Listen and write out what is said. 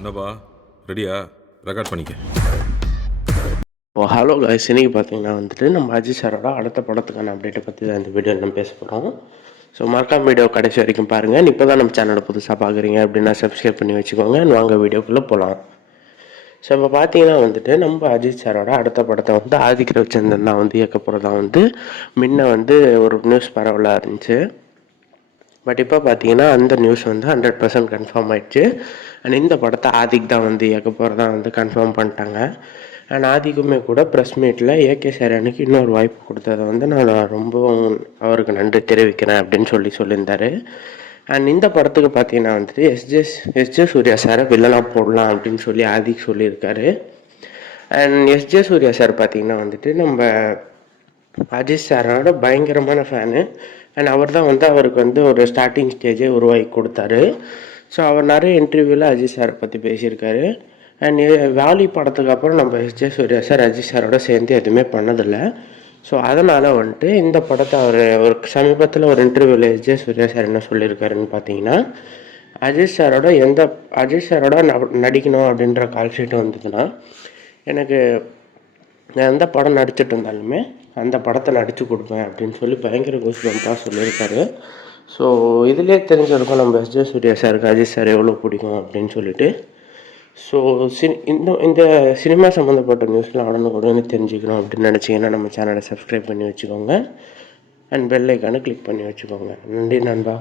என்னப்பா ரெடியா? ரெக்கார்ட் பண்ணிக்க. ஹலோ கைஸ், இன்னைக்கு பார்த்தீங்கன்னா வந்துட்டு நம்ம அஜித் சாரோட அடுத்த படத்துக்கான அப்டேட்டை பற்றி தான் இந்த வீடியோ நம்ம பேச போகிறோம். ஸோ மறக்காம வீடியோ கடைசி வரைக்கும் பாருங்கள். இப்போ தான் நம்ம சேனலை புதுசாக பார்க்குறீங்க அப்படின்னா சப்ஸ்கிரைப் பண்ணி வச்சுக்கோங்க. வாங்க வீடியோக்குள்ளே போகலாம். ஸோ இப்போ பார்த்தீங்கன்னா வந்துட்டு நம்ம அஜித் சாரோட அடுத்த படத்தை வந்து ஆதிக் ரவிச்சந்திரன் தான் வந்து இயக்க போகிறதா வந்து முன்ன வந்து ஒரு நியூஸ் பரவலாக இருந்துச்சு. பட் இப்போ பார்த்தீங்கன்னா அந்த நியூஸ் வந்து 100% கன்ஃபார்ம் ஆயிடுச்சு. அண்ட் இந்த படத்தை ஆதிக் தான் வந்து இயக்க போகிறதா வந்து கன்ஃபார்ம் பண்ணிட்டாங்க. அண்ட் ஆதிக்குமே கூட ப்ரெஸ் மீட்டில் ஏகே சார் எனக்கு இன்னொரு வாய்ப்பு கொடுத்ததை வந்து நான் ரொம்பவும் அவருக்கு நன்றி தெரிவிக்கிறேன் அப்படின்னு சொல்லியிருந்தார். அண்ட் இந்த படத்துக்கு பார்த்தீங்கன்னா வந்துட்டு எஸ்ஜே சூர்யா சாரை வில்லனாக போடலாம் அப்படின்னு சொல்லி ஆதிக் சொல்லியிருக்காரு. அண்ட் எஸ்ஜே சூர்யா சார் பார்த்தீங்கன்னா வந்துட்டு நம்ம அஜித் சாரோட பயங்கரமான ஃபேனு. அண்ட் அவர் தான் வந்து அவருக்கு வந்து ஒரு ஸ்டார்டிங் ஸ்டேஜே உருவாக்கி கொடுத்தாரு. ஸோ அவர் நிறைய இன்டர்வியூவில் அஜித் சாரை பற்றி பேசியிருக்காரு. அண்ட் வாலி படத்துக்கு அப்புறம் நம்ம எஸ்ஜே சூர்யா சார் அஜித் சாரோட சேர்ந்து எதுவுமே பண்ணதில்லை. ஸோ அதனால் வந்துட்டு இந்த படத்தை அவர் ஒரு சமீபத்தில் ஒரு இன்டர்வியூவில் எஸ்ஜே சூர்யா சார் என்ன சொல்லியிருக்காருன்னு பார்த்தீங்கன்னா, அஜித் சாரோட நடிக்கணும் அப்படின்ற கால் ஷீட் வந்ததுன்னா எனக்கு நான் எந்த படம் நடிச்சிட்டு இருந்தாலுமே அந்த படத்தை நடித்து கொடுப்பேன் அப்படின்னு சொல்லி பயங்கர கூஸ்பம்பாக சொல்லியிருக்காரு. ஸோ இதிலே தெரிஞ்சிருக்கும் நம்ம எஸ்ஜே சூர்யா சாருக்கு அஜித் சார் எவ்வளோ பிடிக்கும் அப்படின்னு சொல்லிட்டு. ஸோ இந்த சினிமா சம்மந்தப்பட்ட நியூஸ்லாம் உடனே தெரிஞ்சுக்கணும் அப்படின்னு நினச்சிங்கன்னா நம்ம சேனலை சப்ஸ்கிரைப் பண்ணி வச்சுக்கோங்க. அண்ட் பெல் ஐக்கானை கிளிக் பண்ணி வச்சுக்கோங்க. நன்றி நண்பா.